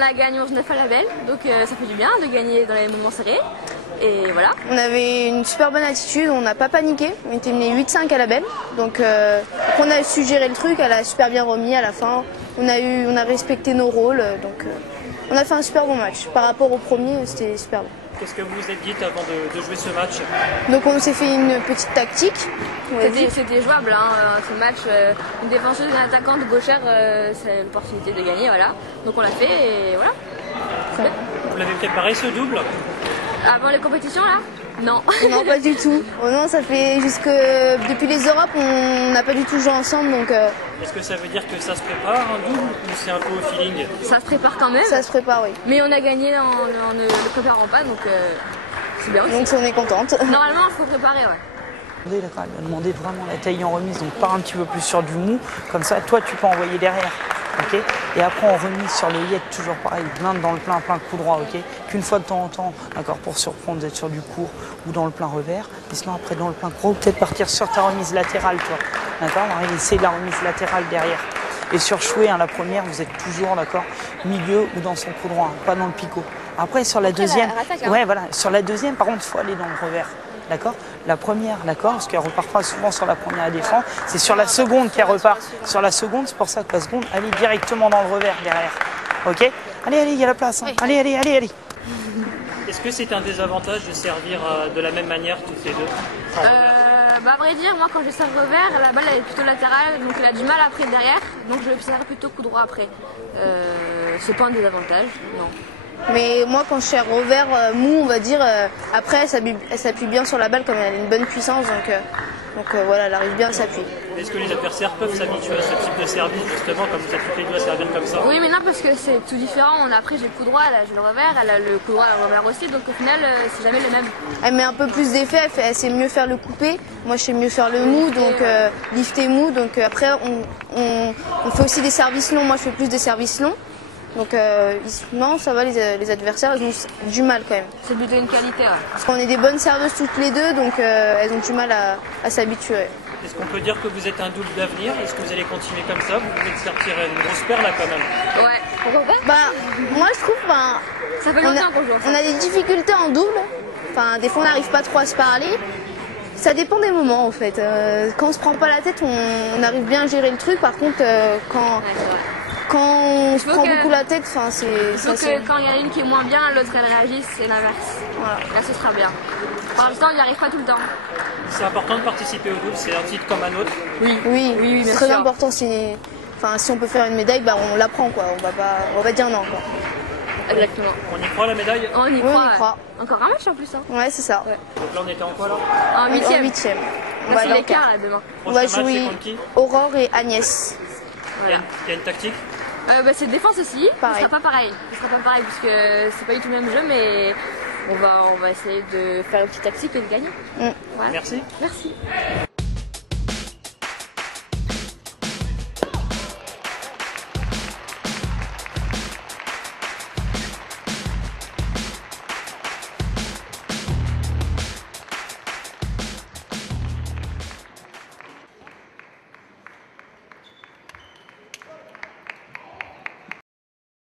on a gagné 11-9 à la belle, donc ça fait du bien de gagner dans les moments serrés. Et voilà. On avait une super bonne attitude, on n'a pas paniqué, on était mené 8-5 à la belle. Donc on a su gérer le truc, elle a super bien remis à la fin. On a respecté nos rôles, donc on a fait un super bon match. Par rapport au premier, c'était super bon. Qu'est-ce que vous vous êtes dit avant de jouer ce match? Donc on s'est fait une petite tactique. C'était jouable, hein, ce match. Une défenseuse et une attaquante gauchère, c'est l'opportunité de gagner, voilà. Donc on l'a fait et voilà. Vous l'avez préparé ce double? Avant les compétitions là? Non. Non, pas du tout. Oh non, ça fait jusque depuis les Europes, on n'a pas du tout joué ensemble, donc. Est-ce que ça veut dire que ça se prépare un double ou c'est un peu au feeling? Ça se prépare quand même. Ça se prépare, oui. Mais on a gagné en ne le préparant pas, donc c'est bien aussi. Donc on est contente. Normalement, il faut préparer, ouais. Il a demandé vraiment la taille en remise, donc part un petit peu plus sur du mou, comme ça toi tu peux envoyer derrière, ok. Et après en remise sur le yet, toujours pareil, blinde dans le plein coup droit, ok. Qu'une fois de temps en temps, d'accord, pour surprendre d'être sur du court ou dans le plein revers, et sinon après dans le plein gros, peut-être partir sur ta remise latérale, toi, d'accord. Essayer la remise latérale derrière. Et sur chouet, hein, la première, vous êtes toujours, d'accord, milieu ou dans son coup droit, hein, pas dans le picot. Après sur la deuxième, ouais voilà, sur la deuxième, par contre, il faut aller dans le revers. D'accord. La première, d'accord, parce qu'elle repart pas souvent sur la première à défendre, c'est sur la seconde qu'elle repart. Sur la seconde, c'est pour ça que la seconde, elle est directement dans le revers derrière. Ok. Allez, il y a la place. Hein. Oui. Allez. Est-ce que c'est un désavantage de servir de la même manière toutes les deux? À vrai dire, moi quand je sers revers, la balle elle est plutôt latérale, donc elle a du mal après derrière, donc je sers plutôt coup droit après. C'est pas un désavantage, non. Mais moi, quand je sers revers mou, on va dire, après, elle s'appuie bien sur la balle comme elle a une bonne puissance, donc voilà, elle arrive bien à s'appuyer. Est-ce que les adversaires peuvent s'habituer à ce type de service, justement, comme vous êtes toutes les deux à servir comme ça? Oui, mais non, parce que c'est tout différent. Après, j'ai le coup droit, elle a le revers, elle a le coup droit, le revers aussi, donc au final, c'est jamais le même. Elle met un peu plus d'effet, elle sait mieux faire le coupé. Moi, je sais mieux faire le mou, donc lifter mou. Donc après, on fait aussi des services longs. Moi, je fais plus des services longs. Donc non, ça va, les adversaires, elles ont du mal quand même. C'est plutôt une qualité, ouais. Parce qu'on est des bonnes serveuses toutes les deux, donc elles ont du mal à s'habituer. Est-ce qu'on peut dire que vous êtes un double d'avenir? Est-ce que vous allez continuer comme ça? Vous pouvez sortir une grosse paire là quand même. Ouais, pourquoi pas? Moi je trouve, ça fait longtemps qu'on joue. On a des difficultés en double. Des fois on n'arrive pas trop à se parler. Ça dépend des moments en fait. Quand on se prend pas la tête, on arrive bien à gérer le truc. Par contre, quand on se prend beaucoup la tête, c'est... Quand il y en a une qui est moins bien, l'autre elle réagisse, c'est l'inverse. Voilà. Là ce sera bien. Par l'instant, il n'y arrive pas tout le temps. C'est important de participer au double, c'est un titre comme un autre. Oui, c'est très important. Si on peut faire une médaille, on la prend, quoi. On va dire non, quoi. Exactement. On y croit la médaille? On y croit. Encore un match en plus. Hein. Ouais, c'est ça. Ouais. Donc là on était en quoi là? En huitième. On va l'écart là demain. On va jouer Aurore et Agnès. Voilà. Il y a une tactique? C'est défense aussi. Pareil. Ce sera pas pareil. Parce que c'est pas du tout le même jeu, mais on va essayer de faire une petite tactique et de gagner. Merci. Merci.